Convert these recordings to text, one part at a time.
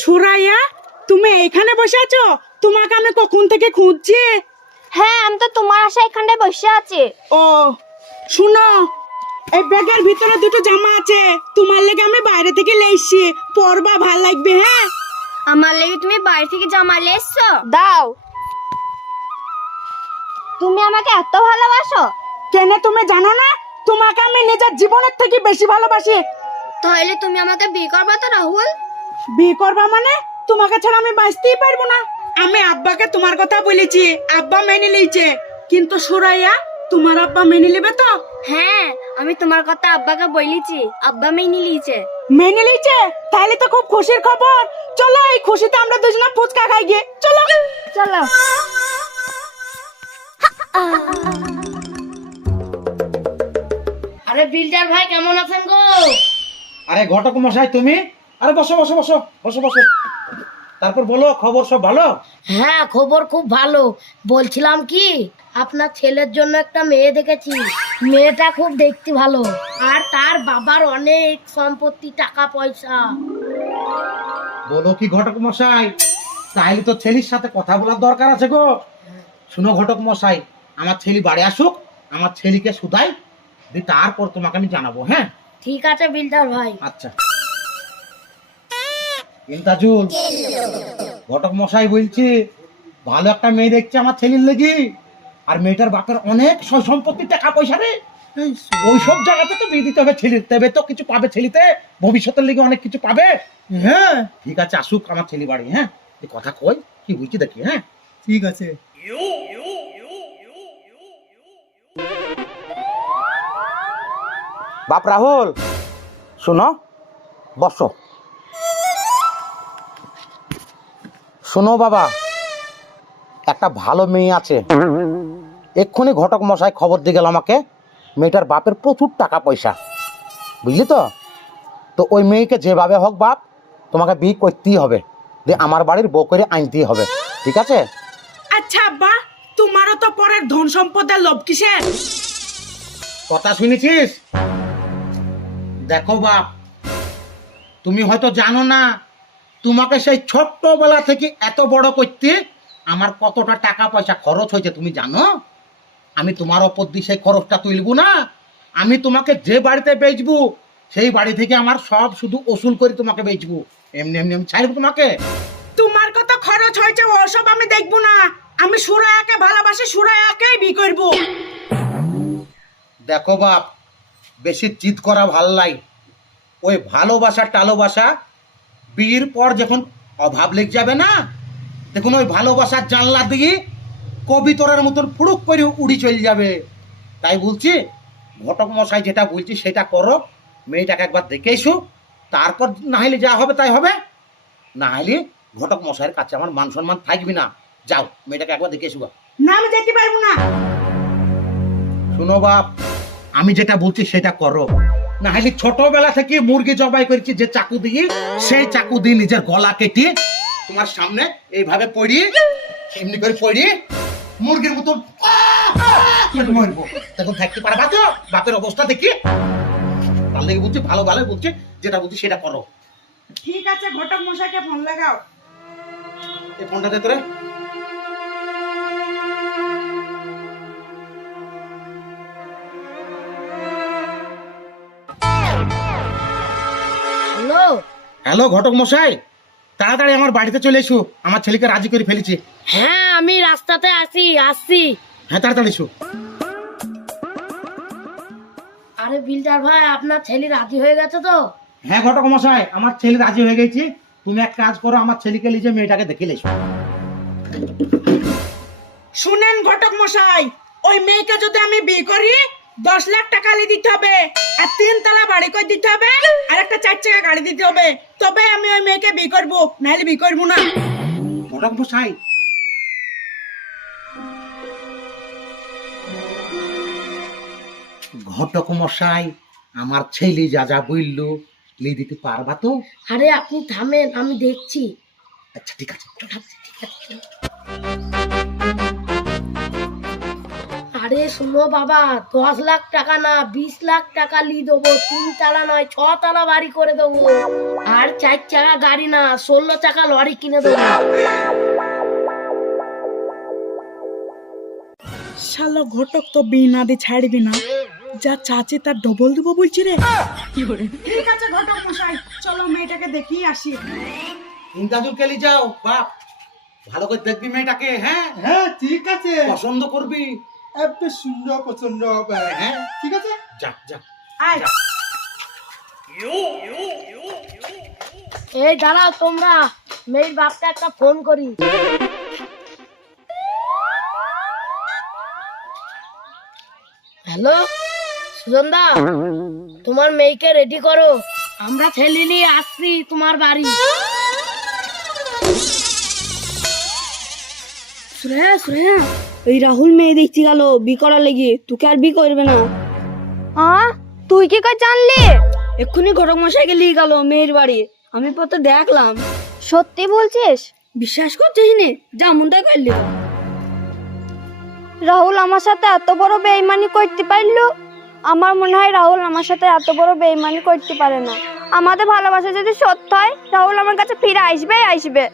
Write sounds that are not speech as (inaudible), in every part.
সুরাইয়া তুমি এখানে বসে আছো? তোমাকে আমি কখন থেকে খুঁজছি? হ্যাঁ আমি তো তোমার আশা এখানে বসে আছি। ও শুনো এই ব্যাগের ভিতরে দুটো জামা আছে। তোমার লেগে আমি বাইরে থেকে লেসছি পরবা ভালো লাগবে হ্যাঁ? আমার লেগে তুমি বাইরে থেকে জামা এসছো দাও। তুমি আমাকে এত ভালোবাসো? কেন তুমি জানো না? তোমাকে আমি নিজের জীবনের থেকে বেশি ভালোবাসি। তাহলে তুমি আমাকে বিয়ে করবা তো রাহুল? বিয়ে করবা মানে? তোমাকে ছাড়া আমি বাঁচতেই পারব না। আমি আব্বাকে তোমার কথা বলেছি আব্বা মেনে নিয়েছে। কিন্তু সুরাইয়া তোমার আব্বা মেনে নেবে তো? হ্যাঁ আমি তোমার কথা আব্বাকে বলেছি আব্বা মেনে নিয়েছে। মেনে নিয়েছে? তাহলে তো খুব খুশির খবর। চলো এই খুশিতে আমরা দুজনে ফুচকা খাই গিয়ে। চলো। চলো। আরে বিল্ডার ভাই কেমন আছেন গো? আরে ঘটক মশাই তুমি? আরে বসো বসো বসো বসো বসো। তারপর বলো খবর সব ভালো? হ্যাঁ খবর খুব ভালো। বলছিলাম কি আপনার ছেলের জন্য একটা মেয়ে দেখেছি। মেয়েটা খুব দেখতে ভালো। আর তার বাবার অনেক সম্পত্তি টাকা পয়সা। বলো কি ঘটক মশাই? তাহলে তো ছেলির সাথে কথা বলার দরকার আছে গো। শুনো ঘটক মশাই আমার ছেলে বাড়ি আসুক আমার ছেলেকে শুধাই দিয়ে তারপর তোমাকে আমি জানাব হ্যাঁ? ঠিক আছে বিল্ডার ভাই। আচ্ছা। ইন্তাজুল ঘটক মশাই বলছি ভালো একটা মেয়ে দেখছে আমার ছেলের লেগে। আর মেয়েটার বাপের অনেক সম্পত্তি টাকা পয়সা রে। ওই সব জায়গাতে তো বিয়ে দিতে হবে ছেলের। তবে তো কিছু পাবে ছেলেতে? ভবিষ্যতের লেগে অনেক কিছু পাবে? হ্যাঁ। ঠিক আছে আসুক আমার ছেলে বাড়ি হ্যাঁ? এই কথা কই? কি বুঝছি দেখি হ্যাঁ? ঠিক আছে। বাপ রাহুল শোনো বসো। শোনো বাবা একটা ভালো মেয়ে আছে। এক্ষুনি ঘটক মশাই খবর দিয়ে গেল আমাকে মেয়েটার বাপের প্রচুর টাকা পয়সা। বুঝলি তো? তো ওই মেয়েকে যেভাবে হোক বাপ তোমাকে বিয়ে করতেই হবে। যে আমার বাড়ির বউ করে আনতেই হবে। ঠিক আছে? আচ্ছা আব্বা তোমারও তো পরের ধন সম্পদের লোভ কিসের? কথা শুনেছিস? দেখো বাপ তুমি হয়তো জানো না তোমাকে সেই ছোট্টবেলা থেকে এত বড় করতে আমার কতটা টাকা পয়সা খরচ হয়েছে তুমি জানো? আমি তোমার ওপর দিয়ে সেই খরচটা তুলবো না। আমি তোমাকে যে বাড়িতে বেচবো সেই বাড়ি থেকে আমার সব শুধু ওসুল করে তোমাকে বেচবো। এমনি এমনি আমি ছাড়বো তোমাকে। তোমার কত খরচ হয়েছে ওসব আমি দেখব না। আমি সুরায়াকে ভালোবাসি সুরায়াকেই বি করব। দেখো বাপ বেশি জিদ করা ভালো লাই ওই ভালোবাসা টালোবাসা বিয়ের পর যখন অভাব লেগে যাবে না দেখুন ওই ভালোবাসার জানলা দিয়ে কবিতরের মতন ফুড়ুক করে উড়ি চলে যাবে। তাই বলছি ঘটক মশাই যেটা বলছি সেটা করো মেয়েটাকে একবার দেখে এসো তারপর না হলে যা হবে তাই হবে। না হলে ঘটক মশাইয়ের কাছে আমার মান সম্মান থাকবি না। যাও মেয়েটাকে একবার দেখে এসো না আমি যেতে পারব না। শুনো বাপ আমি যেটা বলছি সেটা করো। না হলে ছোটবেলা থেকে মুরগি জবাই করেছি যে চাকু দিয়ে সেই চাকু দিয়ে নিজের গলা কেটে তোমার সামনে এইভাবে পড়িয়ে এমনি করে পড়িয়ে মুরগির মতো মরবো। তখন থাকতে পারবা তো বাপের অবস্থা দেখি। তার লেগে বলছি ভালো ভালো বলছি যেটা বলছি সেটা করো। ঠিক আছে ঘটক মশাইকে ফোন লাগাও। এই ফোনটা দে তোরে। হ্যালো ঘটক মশাই। তাড়াতাড়ি আমার বাড়িতে চলে এসো। আমার ছেলেকে রাজি করে ফেলেছি। হ্যাঁ আমি রাস্তাতে আসি আসছি। হ্যাঁ তাড়াতাড়ি এসো। আরে বিল্ডার ভাই আপনার ছেলে রাজি হয়ে গেছে তো? হ্যাঁ ঘটক মশাই আমার ছেলে রাজি হয়ে গেছি। তুমি এক কাজ করো আমার ছেলেকে লিজে মেয়েটাকে দেখে লেছো শুনেন ঘটক মশাই ওই মেয়েকে যদি আমি বিয়ে করি দশ লাখ টাকা লি দিতে হবে আর তিন তলা বাড়ি করে দিতে হবে আর একটা চার চাকা গাড়ি দিতে হবে। তবে আমি ওই মেয়েকে বিয়ে করব নাহলে বিয়ে করব না। ঘটক মশাই। ঘটক মশাই আমার ছেলে যা যা বলল লি দিতে পারবা তো? আরে আপনি থামেন আমি দেখছি। আচ্ছা ঠিক আছে। আরে শুনো বাবা দশ লাখ টাকা না বিশ লাখ টাকা লি দেবো। তিন তালা নয় ছ তালা বাড়ি করে দেবো। আর চার চাকা গাড়ি না ষোলো চাকা লরি কিনে দেবো। শালা ঘটক তো বিনা দিয়ে ছাড়বি না। যা চাচি তার ডবল দেবো বলছি রে। ঠিক আছে ঘটক মশাই চলো মেয়েটাকে দেখিয়ে আসি। ইন্দাজুল কেলি যাও বাপ। ভালো করে দেখবি মেয়েটাকে হ্যাঁ? হ্যাঁ ঠিক আছে। পছন্দ করবি। এত সুন্দর পছন্দ হবে হ্যাঁ? ঠিক আছে? যা যা। আয়। এই দাঁড়াও তোমরা। মেয়ের বাপটা একটা ফোন করি। হ্যালো? সুজনদা তোমার মেয়েকে রেডি করো। আমরা ছেলে নিয়ে আসছি তোমার বাড়ি। শ্রেয়া শ্রেয়া এই রাহুল মেয়ে দেখতে গেল বি করার লেগে। তোকে আর বি করবে না। হ্যাঁ তুই কি কা জানলি? এক্ষুনি ঘটক মশাইকে নিয়ে গেল মেয়ের বাড়ি। আমি পথে দেখলাম। সত্যি বলছিস? বিশ্বাস করছিস নে? যা মনটাই করলি। রাহুল আমার সাথে এত বড় বেইমানি করতে পারল? আমার মনে হয় রাহুল আমার সাথে এত বড় বেইমানি করতে পারে না। আমাদের ভালোবাসা যদি সত্য হয় রাহুল আমার কাছে ফিরে আসবে আসবে।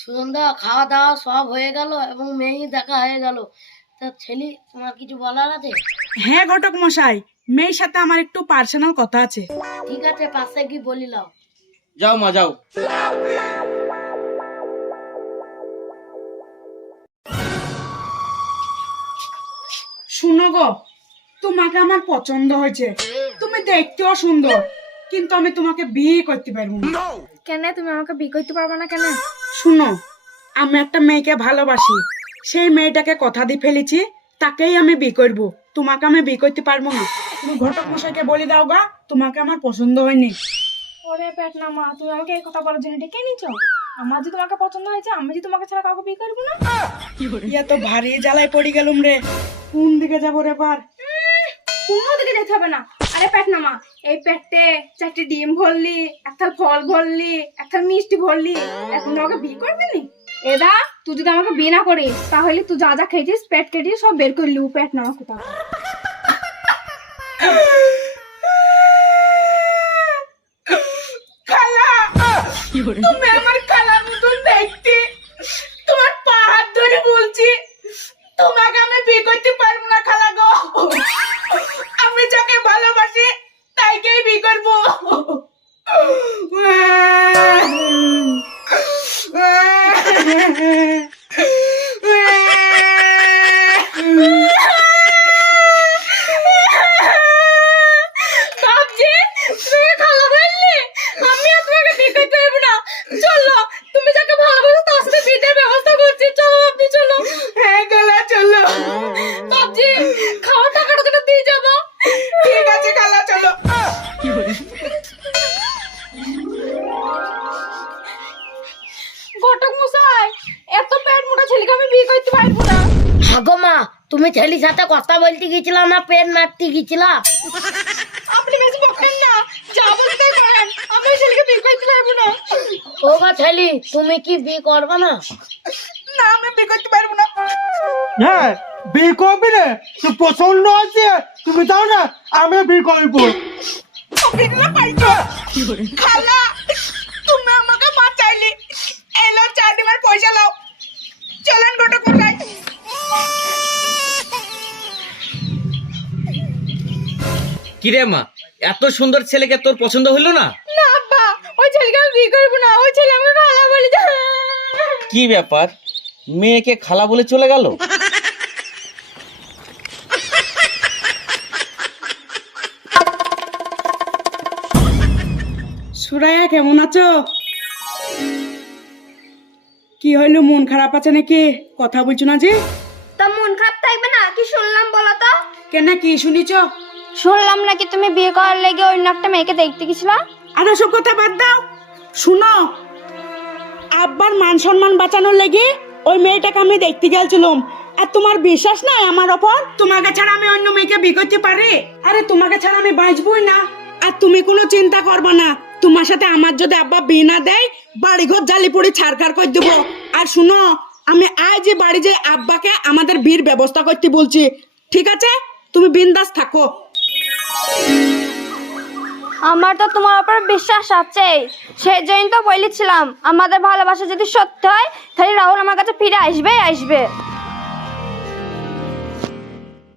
সুজনদা খাওয়া দাওয়া সব হয়ে গেল এবং মেয়ে দেখা হয়ে গেল। তা ছেলে তোমার কিছু বলার আছে? হ্যাঁ ঘটক মশাই মেয়ের সাথে আমার একটু পার্সোনাল কথা আছে। ঠিক আছে পাশে কি বলিলাম যাও মা যাও। শুনো গো তোমাকে আমার পছন্দ হয়েছে। তুমি দেখতেও সুন্দর কিন্তু আমি তোমাকে বিয়ে করতে পারব না। কেন তুমি আমাকে বিয়ে করতে পারবে না কেন? শুনো আমি একটা মেয়েকে ভালোবাসি। সেই মেয়েটাকে কথা দিয়ে ফেলেছি তাকেই আমি বিয়ে করব। তোমাকে আমি বিয়ে করতে পারব না। তুমি ঘটক মশাইকে বলে দাও গা তোমাকে আমার পছন্দ হয়নি। ওরে পেট না মা তুমি আমাকে এই কথা বলার জন্য ডেকে নিছো আমার যে তোমাকে পছন্দ হয়েছে আমি যে তোমাকে ছাড়া কাউকে বিয়ে করব না? ইয়া তো ভারী জ্বালায় পড়ে গেলুম রে। কোন দিকে যাব রে এবার? কোনো দিকে দেখতে হবে না? আরে পেট না মা, এই পেটে চারটি ডিম ভরলি, একটা ফল ভরলি, একটা মিষ্টি ভরলি, এখন আমাকে বিয়ে করবি নি? এদা, তুই যদি আমাকে বিয়ে না করিস, তাহলে তুই যা যা খেয়েছিস, পেট কেটে সব বের করলি ও পেট না কোথাও তুমি আমার মতন দেখতে। তোমার পা হাত ধরে বলছি তোমাকে আমি বিয়ে করতে পারব না, খালা গো। আমি যাকে ভালোবাসি, তাইকেই বিয়ে করব। ভাবছি (laughs) তুমি ছেলের সাথে কথা বলতে গেছিলা না পেন মারতে গেছিলা? আপনি বেশি বকেন না যা বলতে করেন আমি ছেলেকে বিয়ে করতে পারব না। ও গা ছেলে তুমি কি বিয়ে করবে না? না আমি বিয়ে করতে পারব না। হ্যাঁ বিয়ে করবি না তুই পছন্দ আছে তুমি দাও না আমি বিয়ে করব। বিনা পাইছো খালা তুমি আমাকে বাঁচাইলি এলো চার দিনের পয়সা লাও। চলেন গোটক মশাই কিরে মা এত সুন্দর ছেলেকে তোর পছন্দ হলো না? না আব্বা ওই ছেলেকে আমি বিয়ে করব না ওই ছেলে আমাকে ভালো বলে কি ব্যাপার? মেয়েকে খালা বলে চলে গেল? সুরাইয়া কেমন আছো? কি হইল মন খারাপ আছে নাকি? কথা বলছো না যে? তা মন খারাপ থাকবে না কি শুনলাম বলো তো? কেন কি শুনিছ? শুনলাম নাকি তুমি বিয়ে করার লেগে অন্য একটা মেয়েকে দেখতে গেছিলা? আর ওসব কথা বাদ দাও। শুনো, আব্বার মান সম্মান বাঁচানোর লেগে ওই মেয়েটাকে আমি দেখতে গেছিলাম আর তোমার বিশ্বাস নাই আমার ওপর? তোমাকে ছাড়া আমি অন্য মেয়েকে বিয়ে করতে পারি? আরে তোমাকে ছাড়া আমি বাঁচবই না। আর তুমি কোনো চিন্তা করবে না। তোমার সাথে আমার যদি আব্বা বিয়ে না দেয়, বাড়িঘর জালি পড়ে ছাড়খাড় করে দেবো। আর শুনো, আমি আজ যে বাড়ি যে আব্বাকে আমাদের বিয়ের ব্যবস্থা করতে বলছি, ঠিক আছে? তুমি বিন্দাস থাকো। আমার তো তোমার উপর বিশ্বাস আছে। সেই জন্য তো বলেছিলাম, আমাদের ভালোবাসা যদি সত্যি হয়, তাহলে রাহুল আমার কাছে ফিরে আসবে আসবে।